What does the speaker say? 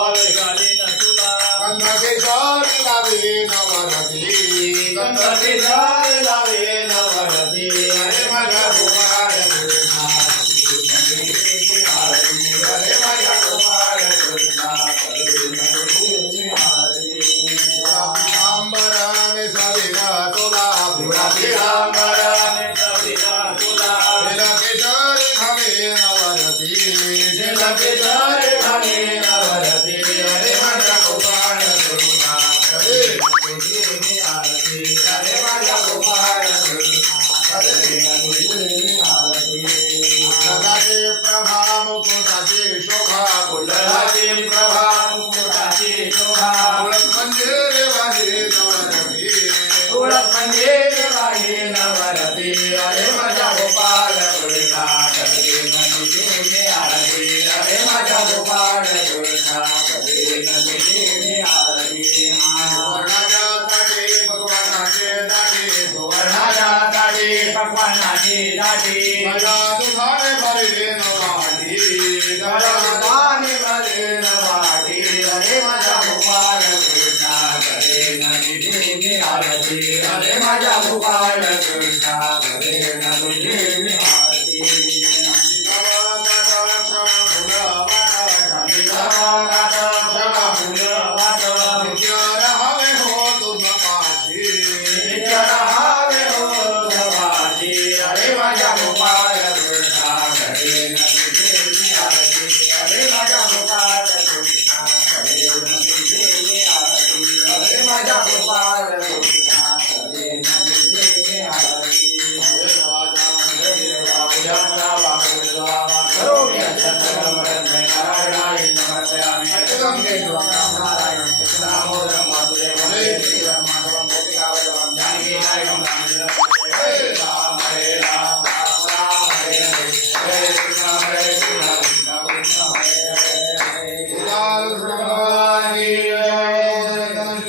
घालीन तुला गंधकेशारी लावे नवरती गंधकेशारी लावे नवरती अरे माझ्या गोपाळ कृष्णा अरे माझ्या गोपाळ कृष्णा पितांबराने सविला तुला पितांबराने सविला तुला गंधकेशारी घावे नवरती गंधकेशारी घावे नवरती अरे माझ्या गोपाळ कृष्णा अरे तुझी आरती अरे माझ्या गोपाळ कृष्णा अरे तुझी आरती कुंडलाचे प्रभा मुकुटाची शोभा कुंडलाची प्रभा मुकुटाची शोभा तुळस म्हणजे देवाचे नवरती तुळस म्हणजे देवाही नवरती अरे माझ्या गोपाळ कृष्णा कधीन तुझी आरती अरे माझ्या गोपाळ कृष्णा कधीन तुझी आरती वर्णाच्या ताटे भगवानाचे दाटे सुवर्णाच्या ताटी भगवानाची दाटी माझ्या दुधाने भरले नवाटी गळाने भरले नवाटी अरे माझ्या गोपाळ कृष्णा कधीन तुझी आरती अरे माझ्या गोपाळ कृष्णा कधीन तुझी आरती अरे माझ्या गोपाळ कृष्णा कधीन तुझी आरती अरे माझ्या गोपाळ कृष्णा कधीन तुझी आरती अरे माझ्या गोपाळ कृष्णा कधीन तुझी आरती करो